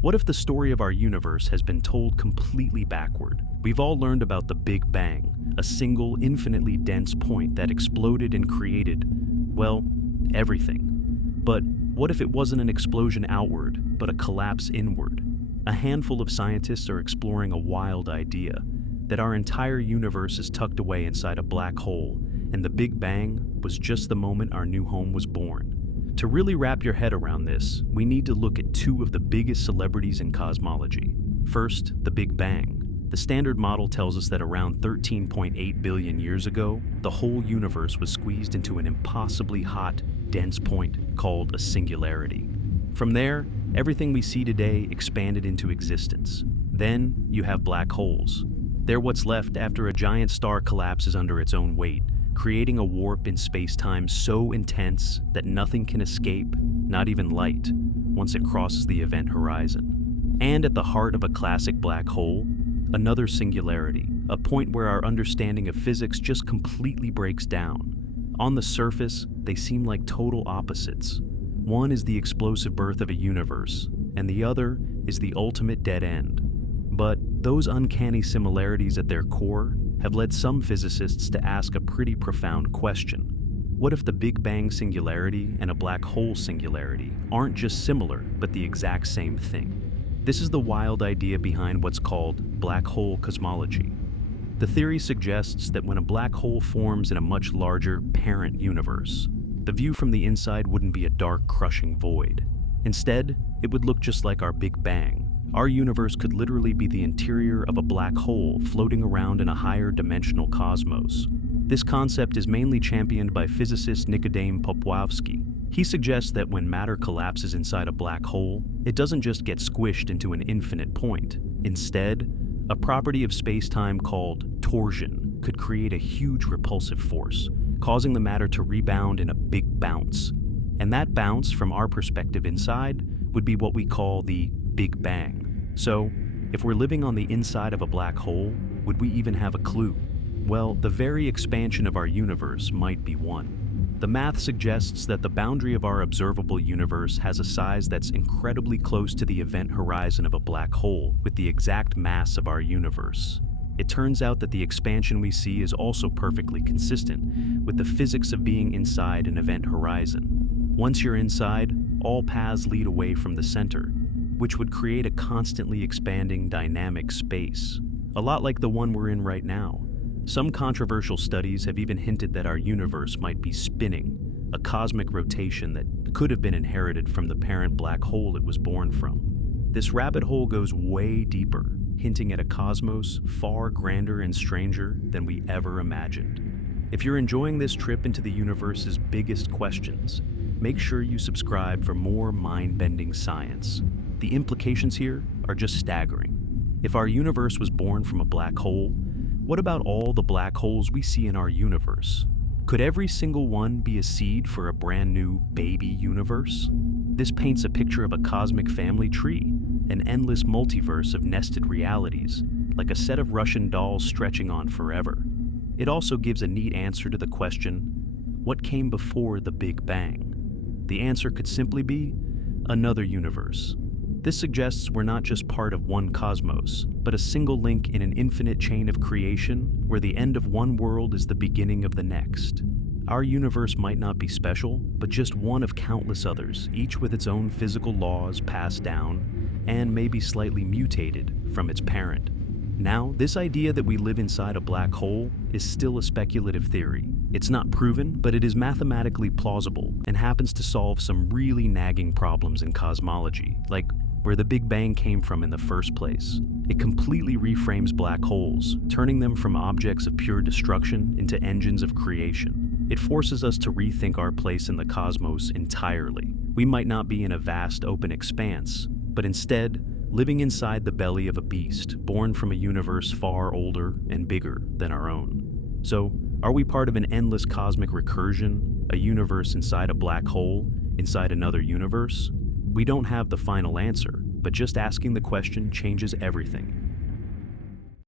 What if the story of our universe has been told completely backward? We've all learned about the Big Bang, a single, infinitely dense point that exploded and created, well, everything. But what if it wasn't an explosion outward, but a collapse inward? A handful of scientists are exploring a wild idea, that our entire universe is tucked away inside a black hole, and the Big Bang was just the moment our new home was born. To really wrap your head around this, we need to look at two of the biggest celebrities in cosmology. First, the Big Bang. The standard model tells us that around 13.8 billion years ago, the whole universe was squeezed into an impossibly hot, dense point called a singularity. From there, everything we see today expanded into existence. Then, you have black holes. They're what's left after a giant star collapses under its own weight, creating a warp in space-time so intense that nothing can escape, not even light, once it crosses the event horizon. And at the heart of a classic black hole, another singularity, a point where our understanding of physics just completely breaks down. On the surface, they seem like total opposites. One is the explosive birth of a universe, and the other is the ultimate dead end. But those uncanny similarities at their core have led some physicists to ask a pretty profound question. What if the Big Bang singularity and a black hole singularity aren't just similar, but the exact same thing? This is the wild idea behind what's called black hole cosmology. The theory suggests that when a black hole forms in a much larger parent universe, the view from the inside wouldn't be a dark, crushing void. Instead, it would look just like our Big Bang. Our universe could literally be the interior of a black hole floating around in a higher dimensional cosmos. This concept is mainly championed by physicist Nikodem Popowski. He suggests that when matter collapses inside a black hole, it doesn't just get squished into an infinite point. Instead, a property of space-time called torsion could create a huge repulsive force, causing the matter to rebound in a big bounce. And that bounce, from our perspective inside, would be what we call the Big Bang. So, if we're living on the inside of a black hole, would we even have a clue? Well, the very expansion of our universe might be one. The math suggests that the boundary of our observable universe has a size that's incredibly close to the event horizon of a black hole with the exact mass of our universe. It turns out that the expansion we see is also perfectly consistent with the physics of being inside an event horizon. Once you're inside, all paths lead away from the center, which would create a constantly expanding dynamic space, a lot like the one we're in right now. Some controversial studies have even hinted that our universe might be spinning, a cosmic rotation that could have been inherited from the parent black hole it was born from. This rabbit hole goes way deeper, hinting at a cosmos far grander and stranger than we ever imagined. If you're enjoying this trip into the universe's biggest questions, make sure you subscribe for more mind-bending science. The implications here are just staggering. If our universe was born from a black hole, what about all the black holes we see in our universe? Could every single one be a seed for a brand new baby universe? This paints a picture of a cosmic family tree, an endless multiverse of nested realities, like a set of Russian dolls stretching on forever. It also gives a neat answer to the question, what came before the Big Bang? The answer could simply be another universe. This suggests we're not just part of one cosmos, but a single link in an infinite chain of creation where the end of one world is the beginning of the next. Our universe might not be special, but just one of countless others, each with its own physical laws passed down and maybe slightly mutated from its parent. Now, this idea that we live inside a black hole is still a speculative theory. It's not proven, but it is mathematically plausible and happens to solve some really nagging problems in cosmology, like where the Big Bang came from in the first place. It completely reframes black holes, turning them from objects of pure destruction into engines of creation. It forces us to rethink our place in the cosmos entirely. We might not be in a vast open expanse, but instead, living inside the belly of a beast, born from a universe far older and bigger than our own. So, are we part of an endless cosmic recursion, a universe inside a black hole, inside another universe? We don't have the final answer, but just asking the question changes everything.